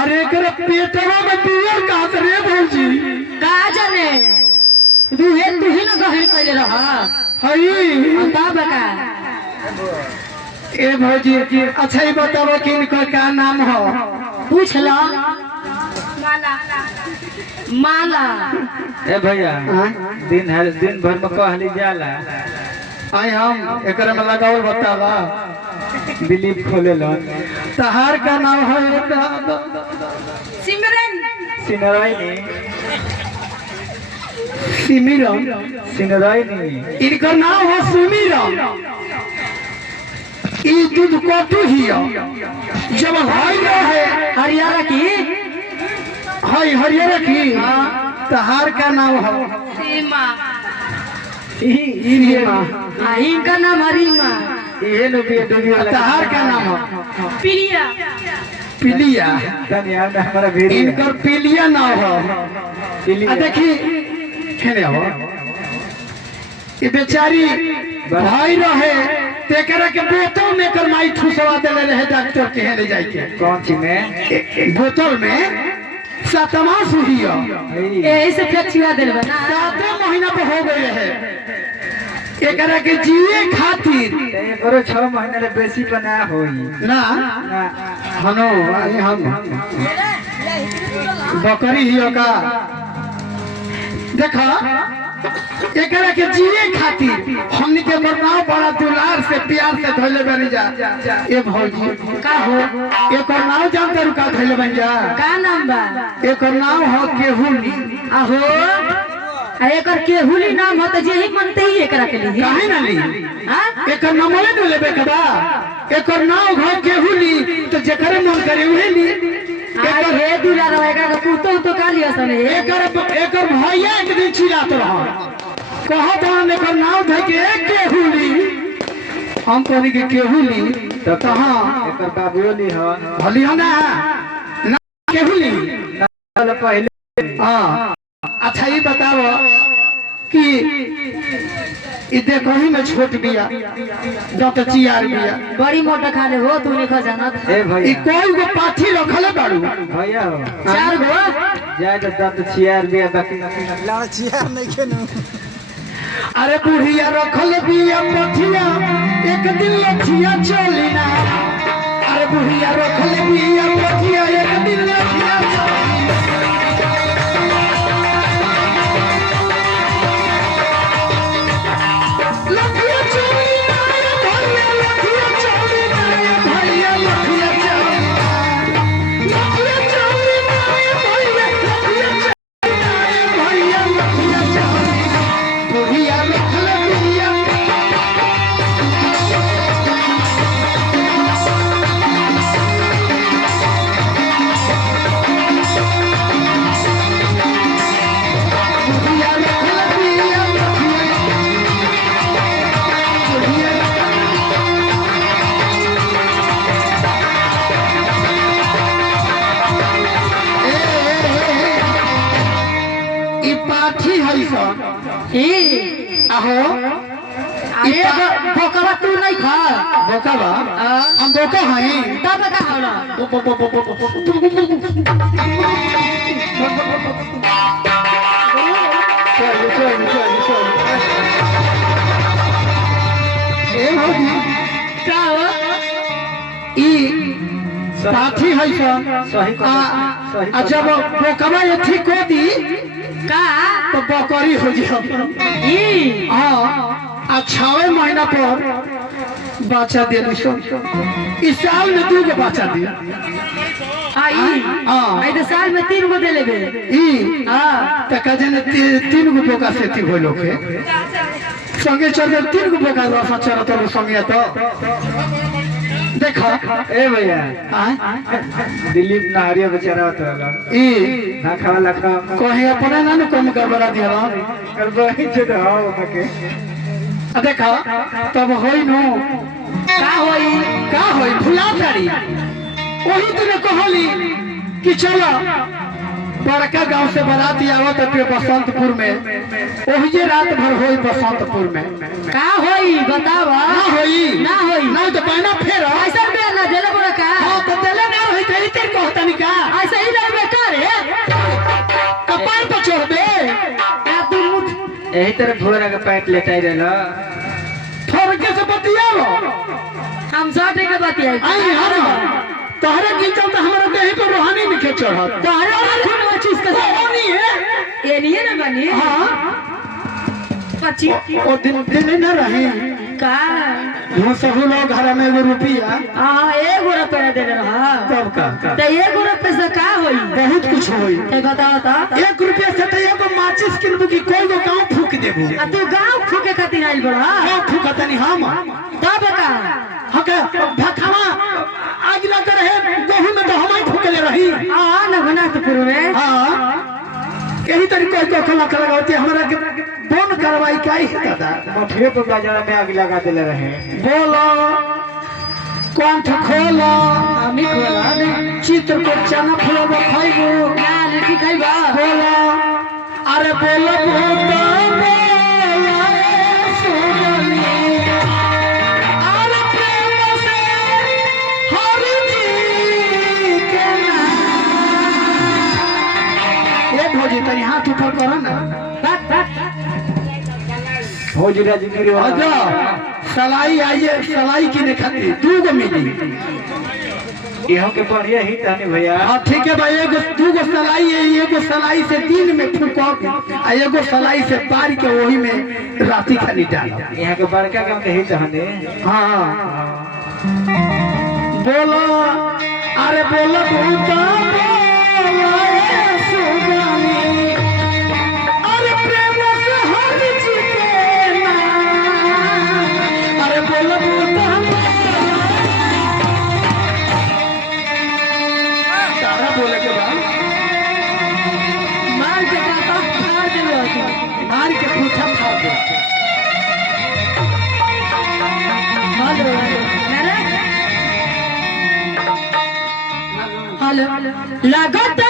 अरे कर पेटवा में बियर का रे भौजी का जाने तू ही ना गहरी कइले रह हई बता बका ए भौजी अच्छा ही बताओ कि इनका क्या नाम हो पूछ लो माला ए भैया दिन भर में कहली जाला आई हम एकरा में लगावल बतावा दिलीप खोले लन तहार का नाम है सिमरन सिनराई सिमिरन इनका नाम है सिमिरन ई दूध कोटू ही जब हई रहे हरियाणा की हई हरियाणा की तहार का नाम है सीमा रीमा इनका नाम हरीमा ये नो भी डूबी वाला तहार का नाम है प्रिया पिलिया तनिया में हमारा भेड़ी इनकर पिलिया नाम है देखी खेले हो ये बेचारी भाई रहे तेकरा के बोतल में कर माई ठुसवा देले रहे डॉक्टर के ले जाई के कौन सी में बोतल में सातवां सुहिया यही से फ्लेक्सिया दिल बना 7 महीना पे हो गए है एकरा के जिए खातिर करो 6 महीना रे बेसी बना होई ना हनो हम बकरी हियो का देखा एकरा के जिए खातिर हमनी के बरनाव बड़ा दुलार से प्यार से धोले बन जा ए भौजी का हो एकर नाम जानते रुका धोले बन जा का नाम बा एकर नाम हो केहुली आहो एकर केहुली नाम हो त जेही मनते ही एकरा के लिए काहे ना ली हां एकर नाम ले न लेबे कबा एकर नाम हो केहुली तो जेकरे मन करे उहे ली एकर हे दुला रहेगा का कुतो तो का लिया सने एकर भैया एक दिन चिल्लात रहा कहत हम एकर नाम ध के केहुली हम कहनी के केहुली तो कहां एकर बाबूली ह भली हो ना केहुली वाला पहले हां अच्छा ये बताओ कि ई देखो ही में छोट बिया दत चियार बिया बड़ी मोटा खाले हो तू नहीं खजाना ए ई भैया कोई गो पाठी रखले बाड़ू भैया हो 4 गो जाय तो दत चियार भी बाकी लाड़ चियार नहीं खेनु अरे बुढ़िया रखल बिया पठिया एक दिन लठिया चली ना अरे बुढ़िया रखल बिया पठिया एक दिन लठिया चली लठिया चली ना भैया लठिया चली ना भैया लठिया चली ना लठिया चली ना भैया लठिया चली ना भैया लठिया चली ना बुढ़िया रखल बिया बुढ़िया रखल बिया बुढ़िया ई पाठी है सन ई आहो अरे बोकवा तू नहीं खा बोकाबा हम बोका हई तब का होला ए भौजी का हो ई पाठी है सन सही आ जब बोकाबा एथी को दी का तो बकरी हो जाए ई हाँ आ 6 महीना पर बच्चा दे इस साल में 2 गो बच्चा दे आई हाँ। आई तो साल में 3 गो दे लेबे ई हां त कजन 3 गो बोका से थी होलो के संगे चल 3 गो बोका रसा चल तो संगे तो देखा ए भैया हां दिलीप नारिया बेचारा होता ई ना खावा लखा कहे अपने ना कम गड़बड़ा दिया कर बही छे हो मके देखा तब होई नो का होई भुला करी वही दिन कहली कि चलो बड़का गांव से बाराती आवत है बसंतपुर में वही जे रात भर होई बसंतपुर में का होई बतावा ना होई ना होई ना तो पहना फेर ऐसा बे ना देले बड़ा का हां तो देले ना होई तो इते कहता नहीं का ऐसे ही लगबे कर कपाल पर चढ़बे या तू मुठ यही तरह भोरा का पैंट लेटाई रहला थोड़ के से बतियाओ हम साथे के बतियाई आई हम तोहरे की चलते हमारा कहीं पर रूहानी में के चढ़त तोहरे वाला खून में चीज का होनी है ये नहीं है ना बनी हां पची ओ दिन न रहे का हम सब लोग घर में 1 रुपया हां 1 रुपया दे रहा तब का तो 1 रुपया से का होई बहुत कुछ होई ते बताओ तो 1 रुपया से तो एगो माचिस किनबू की कोई गो गांव फूक देबू आ तू गांव फूके खातिर आइल बड़ा गांव फूकता नहीं हम तब का हके भखवा आज ना रहे गेहूं में तो हम ही फूकले रही हां ना बनातपुर में हां यही तरीके को खलक लगाती हमरा के बोन करवाई काई है दादा मठिए पर बाजार में आग लगा देले रहे बोलो कौन ठ खोलो हमी खोला दे चित्र को चना फुलाबो खाइबो ना लिखी खाइबा बोलो अरे बोलो भूत अरे प्रेम से हरि जी के नाम ये भोजी तनी हाथ ऊपर करो ना भोजरा जिंदगी अजा सलाई आइए सलाई की ने खाती 2 गो मिली यहाँ के बढ़िया ही तहनी भैया हाँ ठीक है भाई 2 गो सलाई है एगो सलाई से दिन में फूको आ एगो सलाई से पार के वही में राती खाली डाल यहाँ के बड़का गाँव के ही तहनी हाँ बोलो अरे बोलो भूता बोलो ए सुगानी अरे प्रेम से हरि जी के नाम अरे बोलो भूता तारा बोले के बाद मार के काटा फाड़ दे मार के पूछा खा दे हेलो लगता